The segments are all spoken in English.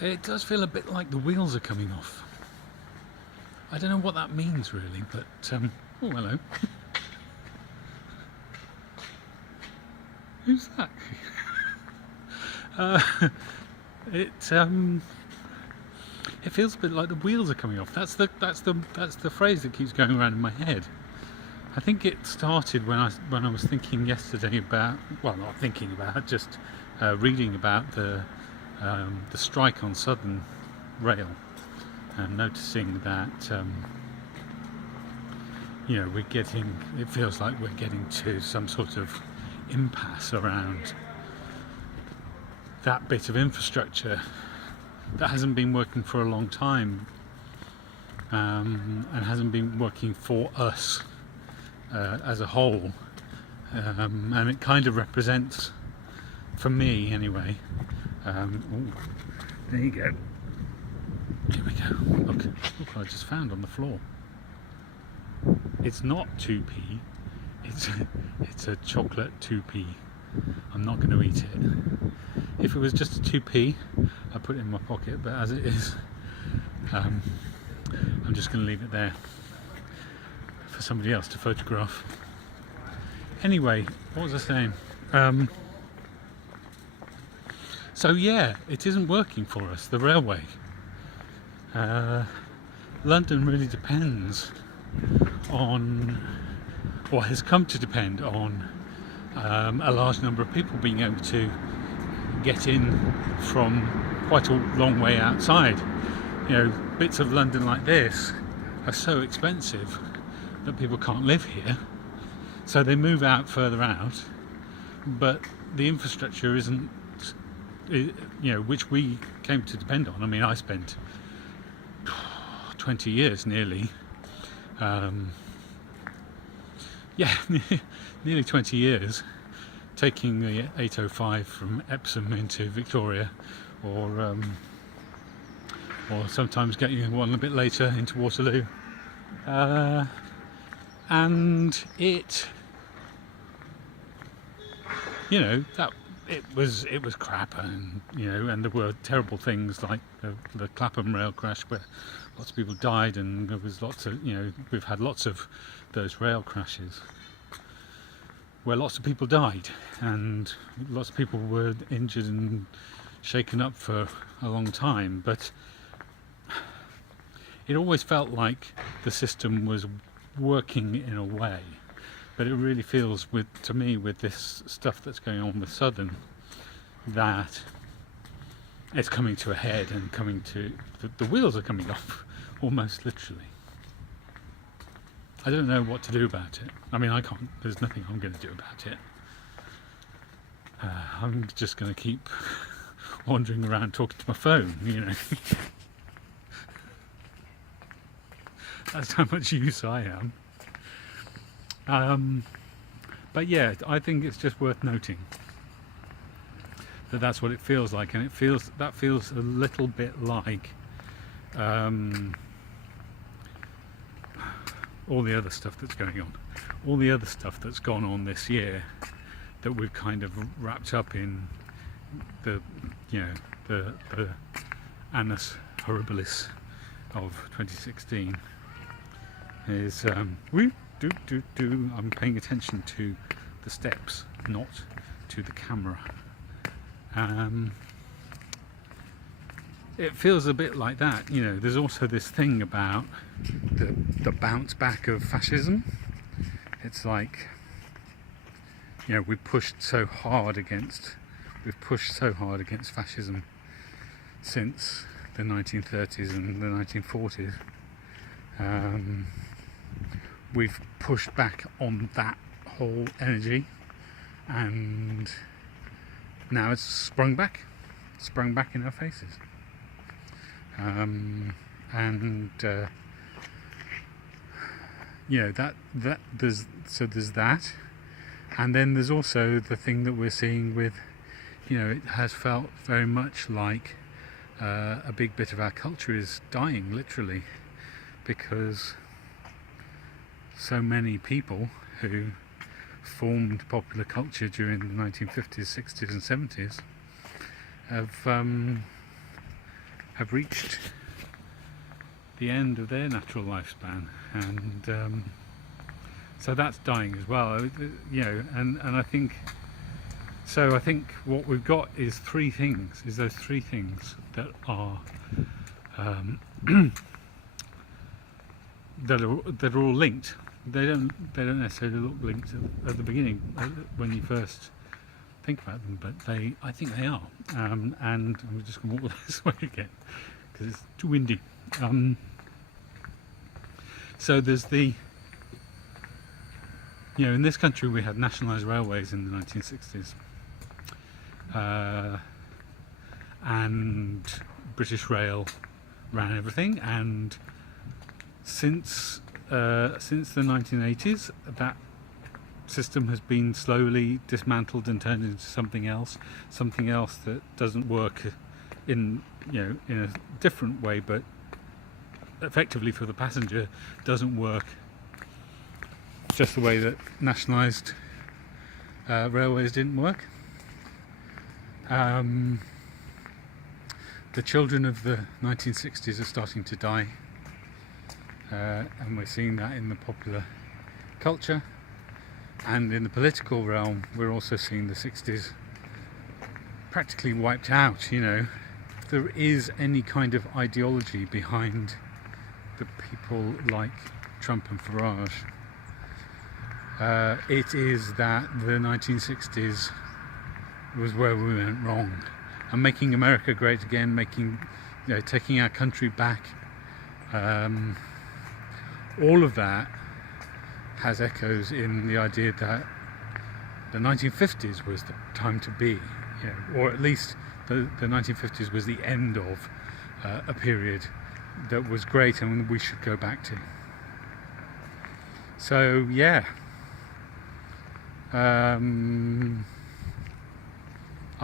It does feel a bit like the wheels are coming off. I don't know what that means really, but oh, hello. Who's that? uh, it it feels a bit like the wheels are coming off. That's the phrase that keeps going around in my head. I think it started when I was thinking yesterday about, well, not thinking about, just reading about the strike on Southern Rail, and noticing that you know, it feels like we're getting to some sort of impasse around that bit of infrastructure that hasn't been working for a long time, and hasn't been working for us as a whole, and it kind of represents, for me anyway, ooh, there you go, here we go, look what I just found on the floor. It's not 2p, it's a chocolate 2p. I'm not going to eat it. If it was just a 2p, I'd put it in my pocket, but as it is, I'm just going to leave it there for somebody else to photograph. Anyway, what was I saying? So yeah, it isn't working for us, the railway. London really depends on, or has come to depend on, a large number of people being able to get in from quite a long way outside. You know, bits of London like this are so expensive that people can't live here, so they move out further out, but the infrastructure isn't, you know, which we came to depend on. I mean, I spent 20 years nearly, nearly 20 years taking the 805 from Epsom into Victoria, or sometimes getting one a bit later into Waterloo, and it, you know, that it was crap, and you know, and there were terrible things like the Clapham rail crash where lots of people died, and there was lots of, you know, we've had lots of those rail crashes where lots of people died and lots of people were injured and shaken up for a long time, but it always felt like the system was working in a way. But it really feels, to me, with this stuff that's going on with Southern, that it's coming to a head and coming to, the wheels are coming off, almost literally. I don't know what to do about it. I mean, I can't, there's nothing I'm going to do about it. I'm just going to keep wandering around talking to my phone, you know. That's how much use I am. But yeah, I think it's just worth noting that that's what it feels like, and that feels a little bit like all the other stuff that's going on, all the other stuff that's gone on this year that we've kind of wrapped up in the, you know, the annus horribilis of 2016 is I'm paying attention to the steps, not to the camera. It feels a bit like that, you know. There's also this thing about the bounce back of fascism. It's like, you know, we've pushed so hard against fascism since the 1930s and the 1940s. We've pushed back on that whole energy, and now it's sprung back in our faces. You know, that there's that, and then there's also the thing that we're seeing with, you know, it has felt very much like a big bit of our culture is dying, literally, because so many people who formed popular culture during the 1950s, 60s and 70s have have reached the end of their natural lifespan, and so that's dying as well, you know. And I think what we've got is those three things that are that are all linked. They don't necessarily look linked at the beginning when you first think about them, but I think they are. And I'm just going to walk this way again because it's too windy. So there's in this country we had nationalised railways in the 1960s, and British Rail ran everything, and since the 1980s that system has been slowly dismantled and turned into something else that doesn't work in a different way, but effectively for the passenger doesn't work just the way that nationalised railways didn't work. The children of the 1960s are starting to die, and we're seeing that in the popular culture, and in the political realm we're also seeing the 60s practically wiped out. If there is any kind of ideology behind the people like Trump and Farage, it is that the 1960s was where we went wrong, and making America great again, taking our country back, all of that has echoes in the idea that the 1950s was the time to be, or at least the 1950s was the end of a period that was great and we should go back to. So yeah, I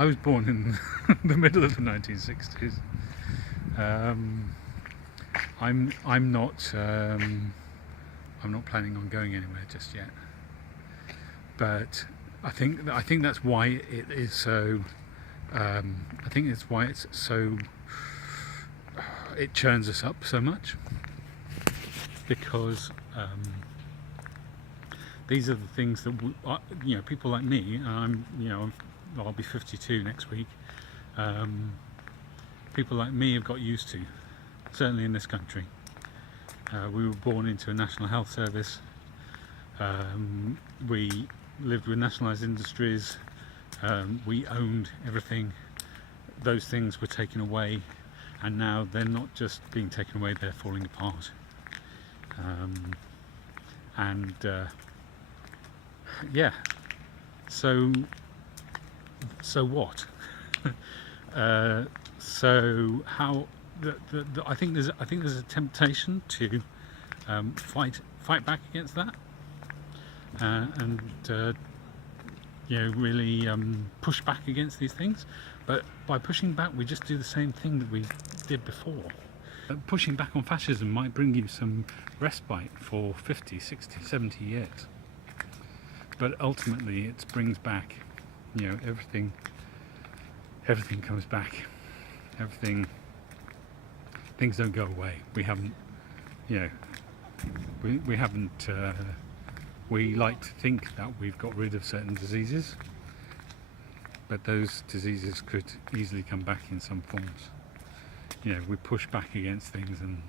was born in the middle of the 1960s. I'm not planning on going anywhere just yet, but I think that's why it is so. I think it's why it's so. It churns us up so much, because these are the things that people like me. I'll be 52 next week. People like me have got used to, certainly in this country. We were born into a national health service. We lived with nationalised industries. We owned everything. Those things were taken away, and now they're not just being taken away, they're falling apart. So what? So how? I think there's a temptation to fight back against that, and really push back against these things. But by pushing back, we just do the same thing that we did before. Pushing back on fascism might bring you some respite for 50, 60, 70 years, but ultimately it brings back, everything comes back. Things don't go away. We haven't, we like to think that we've got rid of certain diseases, but those diseases could easily come back in some forms. We push back against things and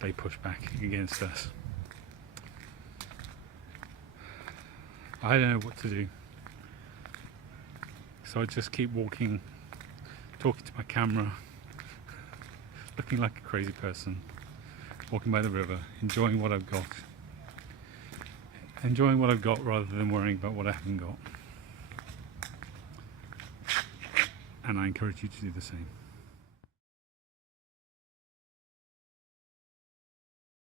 they push back against us. I don't know what to do, so I just keep walking, talking to my camera, looking like a crazy person, walking by the river, enjoying what I've got rather than worrying about what I haven't got. And I encourage you to do the same.